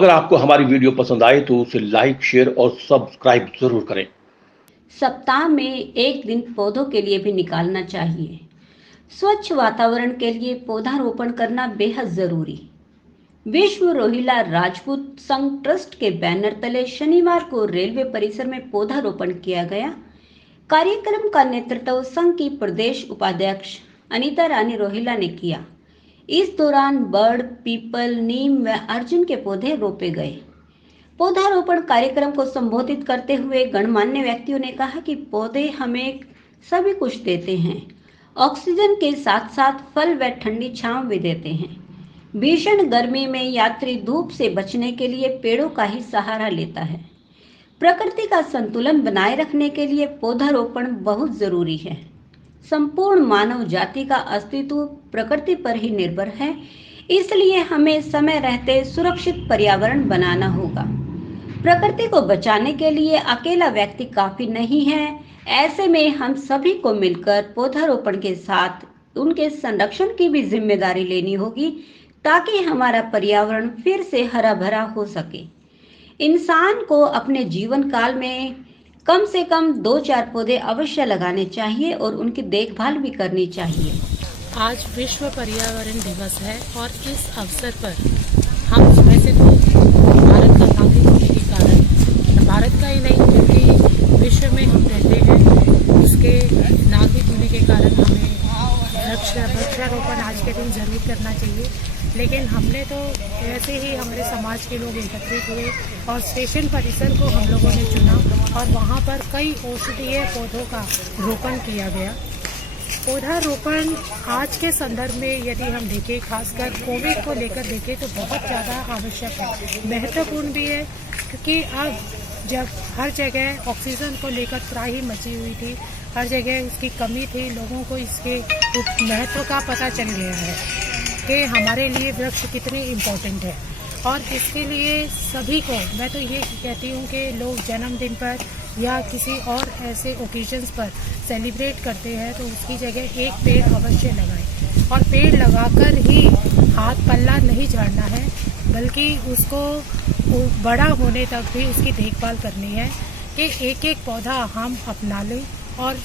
अगर आपको हमारी वीडियो पसंद आए तो उसे लाइक, शेयर और सब्सक्राइब जरूर करें। सप्ताह में एक दिन पौधों के लिए भी निकालना चाहिए। स्वच्छ वातावरण के लिए पौधारोपण करना बेहद जरूरी। विश्व रोहिला राजपूत संघ ट्रस्ट के बैनर तले शनिवार को रेलवे परिसर में पौधारोपण किया गया। कार्यक्रम का नेतृत्व संघ की प्रदेश उपाध्यक्ष अनीता रानी रोहिला ने किया। इस दौरान बर्ड, पीपल, नीम व अर्जुन के पौधे रोपे गए। पौधारोपण कार्यक्रम को संबोधित करते हुए गणमान्य व्यक्तियों ने कहा कि पौधे हमें सभी कुछ देते हैं, ऑक्सीजन के साथ साथ फल व ठंडी छांव भी देते हैं। भीषण गर्मी में यात्री धूप से बचने के लिए पेड़ों का ही सहारा लेता है। प्रकृति का संतुलन बनाए रखने के लिए पौधारोपण बहुत जरूरी है। संपूर्ण मानव जाति का अस्तित्व प्रकृति पर ही निर्भर है, इसलिए हमें समय रहते सुरक्षित पर्यावरण बनाना होगा। प्रकृति को बचाने के लिए अकेला व्यक्ति काफी नहीं है। ऐसे में हम सभी को मिलकर पौधारोपण के साथ उनके संरक्षण की भी जिम्मेदारी लेनी होगी, ताकि हमारा पर्यावरण फिर से हरा भरा हो सके। इंसान को अपने जीवन काल में कम से कम 2-4 पौधे अवश्य लगाने चाहिए और उनकी देखभाल भी करनी चाहिए। आज विश्व पर्यावरण दिवस है और इस अवसर पर हम वैसे तो भारत का नागरिक होने के कारण, भारत का ही नहीं बल्कि विश्व में हम रहते हैं, उसके नागरिक होने के कारण हमें वृक्षारोपण आज के दिन जरूर करना चाहिए। लेकिन हमने तो ऐसे ही हमारे समाज के लोग एकत्रित हुए और स्टेशन परिसर को हम लोगों ने चुना और वहाँ पर कई औषधीय पौधों का रोपण किया गया। पौधारोपण आज के संदर्भ में यदि हम देखें, खासकर कोविड को लेकर देखें तो बहुत ज़्यादा आवश्यक है, महत्वपूर्ण भी है, क्योंकि अब जब हर जगह ऑक्सीजन को लेकर त्राही मची हुई थी, हर जगह उसकी कमी थी, लोगों को इसके महत्व का पता चल गया है कि हमारे लिए वृक्ष कितने इम्पोर्टेंट है। और इसके लिए सभी को मैं तो ये कहती हूँ कि लोग जन्मदिन पर या किसी और ऐसे ओकेजन्स पर सेलिब्रेट करते हैं तो उसकी जगह एक पेड़ अवश्य लगाएं। और पेड़ लगाकर ही हाथ पल्ला नहीं झाड़ना है, बल्कि उसको बड़ा होने तक भी उसकी देखभाल करनी है कि एक एक पौधा हम अपना लें। और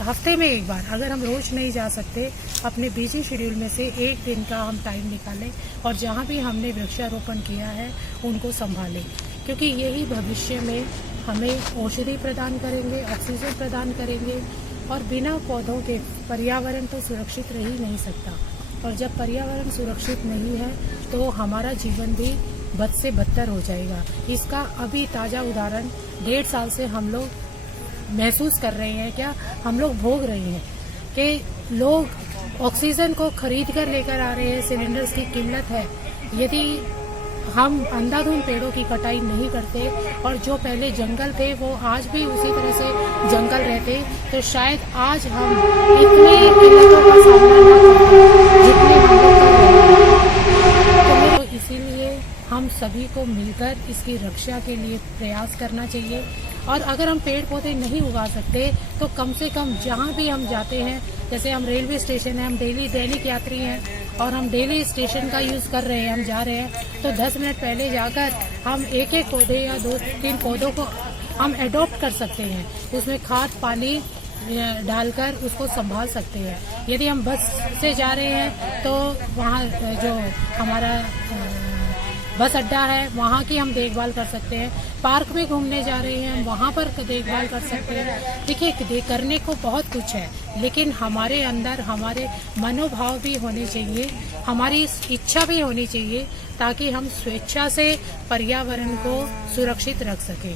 हफ्ते में एक बार, अगर हम रोज नहीं जा सकते, अपने बिजी शेड्यूल में से एक दिन का हम टाइम निकालें और जहाँ भी हमने वृक्षारोपण किया है उनको संभालें, क्योंकि यही भविष्य में हमें औषधि प्रदान करेंगे, ऑक्सीजन प्रदान करेंगे। और बिना पौधों के पर्यावरण तो सुरक्षित रह ही नहीं सकता। और जब पर्यावरण सुरक्षित नहीं है तो हमारा जीवन भी बद से बदतर हो जाएगा। इसका अभी ताज़ा उदाहरण 1.5 साल से हम लोग महसूस कर रहे हैं, क्या हम लोग भोग रहे हैं कि लोग ऑक्सीजन को खरीद कर लेकर आ रहे हैं, सिलेंडर्स की किल्लत है। यदि हम अंधाधुंध पेड़ों की कटाई नहीं करते और जो पहले जंगल थे वो आज भी उसी तरह से जंगल रहते, तो शायद आज हम इतने किल्लतों का सामना न करते जितने हम लोग कर रहे हैं। तो इसीलिए हम सभी को मिलकर इसकी रक्षा के लिए प्रयास करना चाहिए। और अगर हम पेड़ पौधे नहीं उगा सकते तो कम से कम जहाँ भी हम जाते हैं, जैसे हम रेलवे स्टेशन है, हम दैनिक यात्री हैं और हम डेली स्टेशन का यूज़ कर रहे हैं, हम जा रहे हैं, तो 10 मिनट पहले जाकर हम एक एक पौधे या 2-3 पौधों को हम एडॉप्ट कर सकते हैं, उसमें खाद पानी डालकर उसको संभाल सकते हैं। यदि हम बस से जा रहे हैं तो वहाँ जो हमारा बस अड्डा है वहाँ की हम देखभाल कर सकते हैं। पार्क में घूमने जा रहे हैं हम वहाँ पर देखभाल कर सकते हैं। देखिए, करने को बहुत कुछ है, लेकिन हमारे अंदर हमारे मनोभाव भी होने चाहिए, हमारी इच्छा भी होनी चाहिए, ताकि हम स्वेच्छा से पर्यावरण को सुरक्षित रख सकें।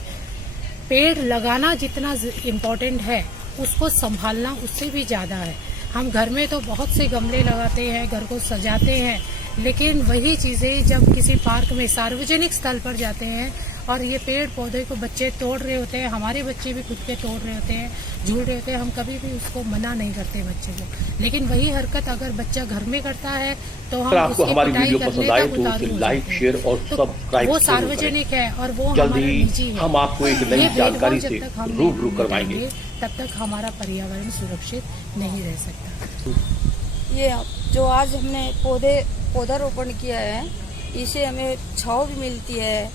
पेड़ लगाना जितना इम्पोर्टेंट है, उसको संभालना उससे भी ज़्यादा है। हम घर में तो बहुत से गमले लगाते हैं, घर को सजाते हैं, लेकिन वही चीज़ें जब किसी पार्क में सार्वजनिक स्थल पर जाते हैं और ये पेड़ पौधे को बच्चे तोड़ रहे होते हैं, हमारे बच्चे भी खुद के तोड़ रहे होते हैं, झूल रहे होते हैं, हम कभी भी उसको मना नहीं करते बच्चे को। लेकिन वही हरकत अगर बच्चा घर में करता है तो हम उसकी पिटाई करने तक उतारू हो जाते हैं। वो सार्वजनिक है और वो हमारा निजी है। हम आपको एक नई जानकारी से रूबरू करवाएंगे, तब तक हमारा पर्यावरण सुरक्षित नहीं रह सकता। ये जो आज हमने पौधारोपण किया है, इससे हमें छांव भी मिलती है,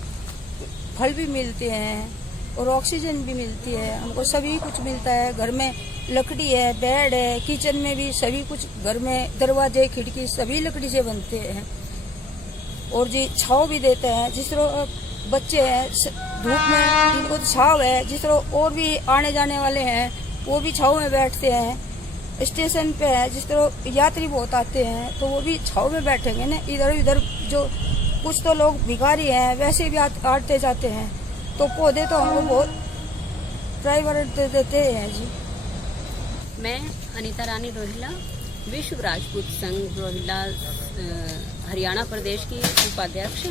फल भी मिलते हैं और ऑक्सीजन भी मिलती है। हमको सभी कुछ मिलता है। घर में लकड़ी है, बेड है, किचन में भी सभी कुछ, घर में दरवाजे खिड़की सभी लकड़ी से बनते हैं। और जी छांव भी देते हैं। जिस तरह बच्चे हैं धूप में, इनको तो छांव है। जिस तरह और भी आने जाने वाले हैं वो भी छांव में बैठते हैं। स्टेशन पे है, जिस तरह यात्री बहुत आते हैं तो वो भी छांव में बैठेंगे ना। इधर उधर जो कुछ तो लोग भिखारी हैं वैसे भी आते जाते हैं। तो पौधे तो हमको बहुत प्रायोरिटी देते हैं जी। मैं अनीता रानी रोहिला, विश्व राजपूत संघ रोहिला हरियाणा प्रदेश की उपाध्यक्ष।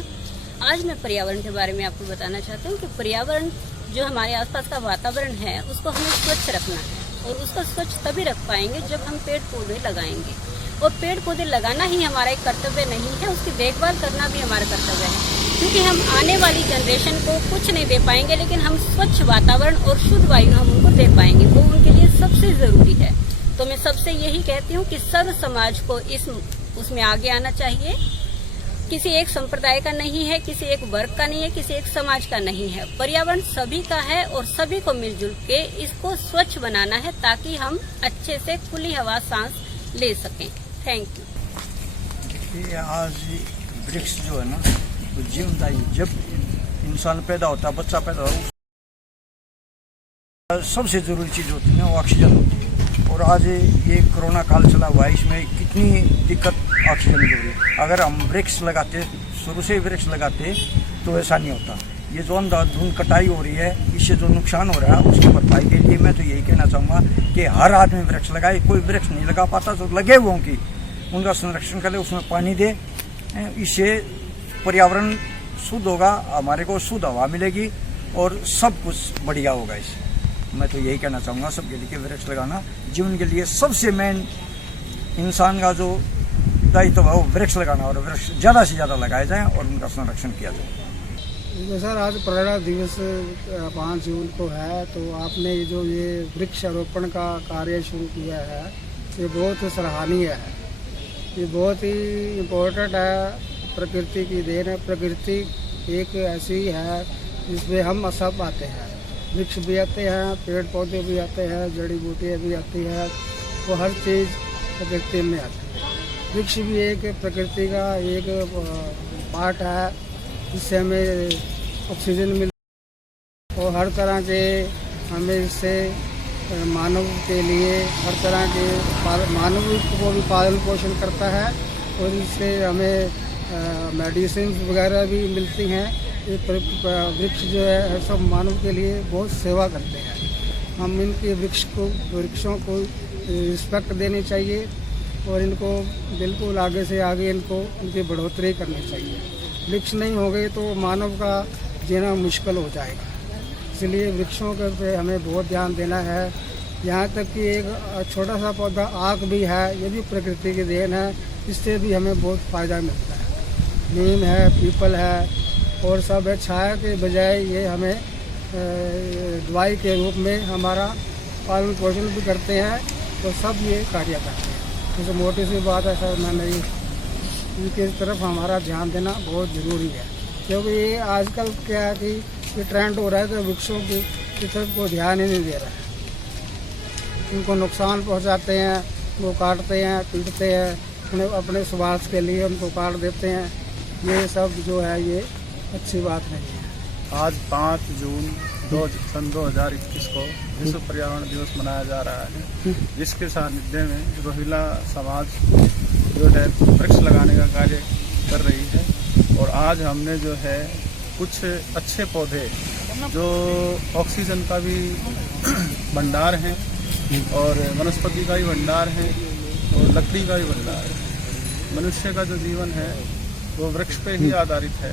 आज मैं पर्यावरण के बारे में आपको बताना चाहती हूँ कि पर्यावरण जो हमारे आसपास का वातावरण है उसको हमें स्वच्छ रखना है, और उसका स्वच्छ तभी रख पाएंगे जब हम पेड़ पौधे लगाएंगे। और पेड़ पौधे लगाना ही हमारा एक कर्तव्य नहीं है, उसकी देखभाल करना भी हमारा कर्तव्य है। क्योंकि हम आने वाली जनरेशन को कुछ नहीं दे पाएंगे, लेकिन हम स्वच्छ वातावरण और शुद्ध वायु हम उनको दे पाएंगे, वो उनके लिए सबसे जरूरी है। तो मैं सबसे यही कहती हूँ कि सर्व समाज को उसमें आगे आना चाहिए। किसी एक संप्रदाय का नहीं है, किसी एक वर्ग का नहीं है, किसी एक समाज का नहीं है। पर्यावरण सभी का है और सभी को मिलजुल के इसको स्वच्छ बनाना है, ताकि हम अच्छे से खुली हवा सांस ले सकें। Thank you. ये आज वृक्ष जो है ना, तो जीवनदायी, जब इंसान पैदा होता है, बच्चा पैदा होता है, सबसे जरूरी चीज होती है ना वो ऑक्सीजन होती है। और आज ये कोरोना काल चला हुआ है, इसमें कितनी दिक्कत ऑक्सीजन की हो रही है। अगर हम वृक्ष लगाते, शुरू से ही वृक्ष लगाते तो ऐसा नहीं होता। ये जो अंधाधुंध कटाई हो रही है, इससे जो नुकसान हो रहा है उसकी भरपाई के लिए मैं तो यही कहना चाहूँगा कि हर आदमी वृक्ष लगाए। कोई वृक्ष नहीं लगा पाता तो लगे हुओं की उनका संरक्षण करे, उसमें पानी दे। इससे पर्यावरण शुद्ध होगा, हमारे को शुद्ध हवा मिलेगी और सब कुछ बढ़िया होगा। इससे मैं तो यही कहना चाहूँगा सबके लिए कि वृक्ष लगाना जीवन के लिए सबसे मेन इंसान का जो दायित्व है वो वृक्ष लगाना, और वृक्ष ज़्यादा से ज़्यादा लगाए जाएँ और उनका संरक्षण किया जाए। सर, आज पर्यावरण दिवस 5 जून को है, तो आपने जो ये वृक्षारोपण का कार्य शुरू किया है ये बहुत सराहनीय है। ये बहुत ही इम्पोर्टेंट है। प्रकृति की देन है। प्रकृति एक ऐसी है जिसमें हम सब आते हैं। वृक्ष भी आते हैं, पेड़ पौधे भी आते हैं, जड़ी बूटियाँ भी आती है, वो हर चीज़ प्रकृति में आती है। वृक्ष भी एक प्रकृति का एक पार्ट है, जिससे हमें ऑक्सीजन मिलता है। और हर तरह के हमें इससे मानव के लिए हर तरह के मानव को भी पालन पोषण करता है, और इससे हमें मेडिसिन वगैरह भी मिलती हैं। ये वृक्ष जो है सब मानव के लिए बहुत सेवा करते हैं। हम इनके वृक्षों को रिस्पेक्ट देनी चाहिए और इनको बिल्कुल आगे से आगे इनकी बढ़ोतरी करनी चाहिए। वृक्ष नहीं हो गए तो मानव का जीना मुश्किल हो जाएगा। इसलिए वृक्षों के पे हमें बहुत ध्यान देना है। यहाँ तक कि एक छोटा सा पौधा आक भी है, ये भी प्रकृति की देन है। इससे भी हमें बहुत फ़ायदा मिलता है। नीम है, पीपल है और सब है। छाया के बजाय ये हमें दवाई के रूप में हमारा पालन पोषण भी करते हैं, तो सब ये कार्य करते हैं। जैसे मोटी सी बात है सर, मैंने इनकी तरफ हमारा ध्यान देना बहुत ज़रूरी है। क्योंकि ये आजकल क्या है कि ये ट्रेंड हो रहा है तो वृक्षों की तरफ को ध्यान ही नहीं दे रहा है। उनको नुकसान पहुंचाते हैं, वो काटते हैं, पीटते हैं, उन्हें अपने स्वार्थ के लिए उनको काट देते हैं। ये सब जो है ये अच्छी बात नहीं है। आज 5 जून सन 2021 को विश्व पर्यावरण दिवस मनाया जा रहा है, जिसके सानिध्य में रोहिला समाज जो है वृक्ष लगाने का कार्य कर रही है। और आज हमने जो है कुछ अच्छे पौधे जो ऑक्सीजन का भी भंडार हैं और वनस्पति का भी भंडार है और लकड़ी का भी भंडार है। मनुष्य का जो जीवन है वो वृक्ष पे ही आधारित है।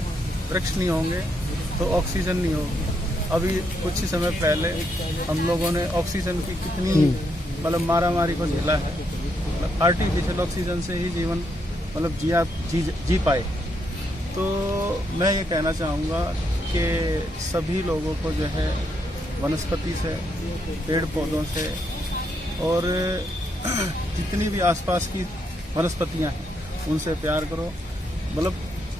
वृक्ष नहीं होंगे तो ऑक्सीजन नहीं होगी। अभी कुछ ही समय पहले हम लोगों ने ऑक्सीजन की कितनी मतलब मारामारी को झेला है। मतलब आर्टिफिशियल ऑक्सीजन से ही जीवन मतलब जी पाए। तो मैं ये कहना चाहूँगा कि सभी लोगों को जो है वनस्पति से, पेड़ पौधों से और जितनी भी आसपास की वनस्पतियाँ हैं उनसे प्यार करो। मतलब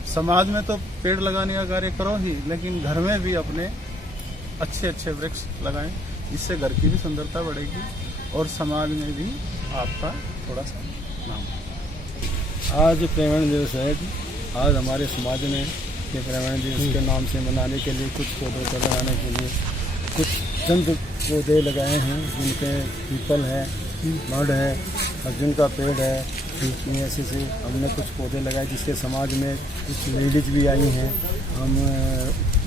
समाज में तो पेड़ लगाने का कार्य करो ही, लेकिन घर में भी अपने अच्छे अच्छे वृक्ष लगाएं, जिससे घर की भी सुंदरता बढ़ेगी और समाज में भी आपका थोड़ा सा नाम। आज पर्यावरण दिवस है। आज हमारे समाज ने ये पर्यावरण दिवस के नाम से मनाने के लिए कुछ पौधों को लगाने के लिए कुछ चंद पौधे लगाए हैं, जिनके पीपल है, बड़ है, अर्जुन का पेड़ है। ऐसे से हमने कुछ पौधे लगाए, जिससे समाज में कुछ लेडीज भी आई हैं, हम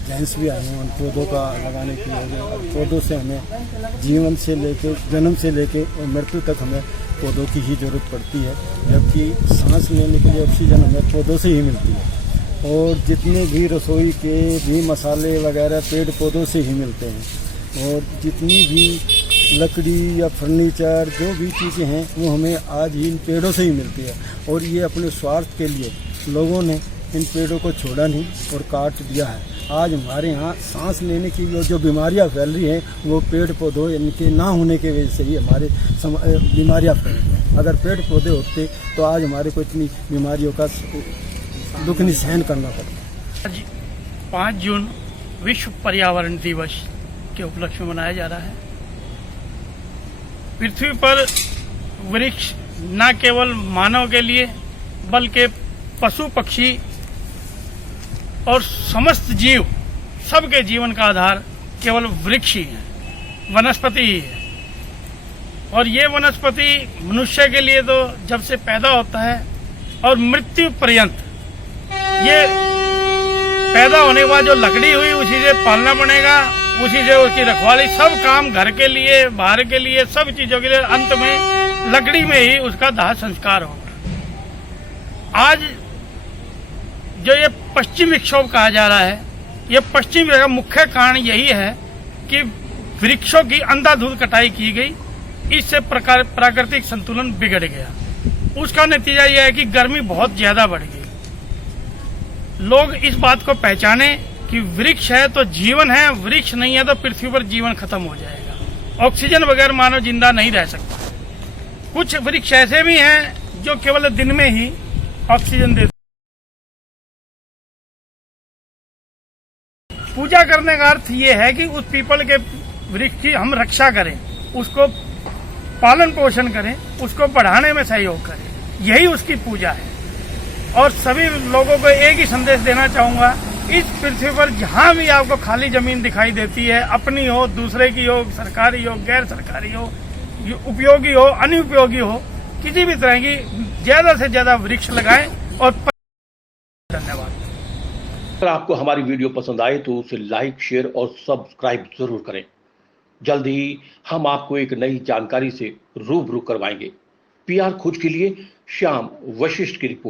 जेंट्स भी आए हैं उन पौधों का लगाने की वजह। और पौधों से हमें जीवन से लेके जन्म से लेके और मृत्यु तक हमें पौधों की ही ज़रूरत पड़ती है, जबकि सांस लेने के लिए ऑक्सीजन हमें पौधों से ही मिलती है। और जितने भी रसोई के भी मसाले वगैरह पेड़ पौधों से ही मिलते हैं। और जितनी भी लकड़ी या फर्नीचर जो भी चीज़ें हैं वो हमें आज ही इन पेड़ों से ही मिलती है। और ये अपने स्वार्थ के लिए लोगों ने इन पेड़ों को छोड़ा नहीं और काट दिया है। आज हमारे यहाँ सांस लेने की जो बीमारियाँ फैल रही हैं वो पेड़ पौधों इनके ना होने की वजह से ही हमारे बीमारियाँ फैल रही हैं। अगर पेड़ पौधे होते तो आज हमारे को इतनी बीमारियों का दुख नहीं सहन करना पड़ता। आज 5 जून विश्व पर्यावरण दिवस के उपलक्ष्य में मनाया जा रहा है। पृथ्वी पर वृक्ष न केवल मानव के लिए बल्कि पशु पक्षी और समस्त जीव सबके जीवन का आधार केवल वृक्ष ही है, वनस्पति ही है। और ये वनस्पति मनुष्य के लिए तो जब से पैदा होता है और मृत्यु पर्यंत, ये पैदा होने के बाद जो लकड़ी हुई उसी से पालना पड़ेगा, उसी से उसकी रखवाली, सब काम घर के लिए बाहर के लिए सब चीजों के लिए अंत में लकड़ी में ही उसका दाह संस्कार होगा। आज जो ये पश्चिम विक्षोभ कहा जा रहा है, ये पश्चिम का मुख्य कारण यही है कि वृक्षों की अंधाधुंध कटाई की गई, इससे प्राकृतिक संतुलन बिगड़ गया। उसका नतीजा यह है कि गर्मी बहुत ज्यादा बढ़ गई। लोग इस बात को पहचाने कि वृक्ष है तो जीवन है, वृक्ष नहीं है तो पृथ्वी पर जीवन खत्म हो जाएगा। ऑक्सीजन बगैर मानव जिंदा नहीं रह सकता। कुछ वृक्ष ऐसे भी हैं जो केवल दिन में ही ऑक्सीजन देते। पूजा करने का अर्थ ये है कि उस पीपल के वृक्ष की हम रक्षा करें, उसको पालन पोषण करें, उसको बढ़ाने में सहयोग करें, यही उसकी पूजा है। और सभी लोगों को एक ही संदेश देना चाहूंगा, इस पृथ्वी पर जहां भी आपको खाली जमीन दिखाई देती है, अपनी हो, दूसरे की हो, सरकारी हो, गैर सरकारी हो, उपयोगी हो, अनुपयोगी हो, किसी भी तरह की ज्यादा से ज्यादा वृक्ष लगाएं। और धन्यवाद। अगर आपको हमारी वीडियो पसंद आए तो उसे लाइक, शेयर और सब्सक्राइब जरूर करें। जल्द ही हम आपको एक नई जानकारी से रूबरू करवाएंगे। PR खोज के लिए श्याम वशिष्ठ की रिपोर्ट।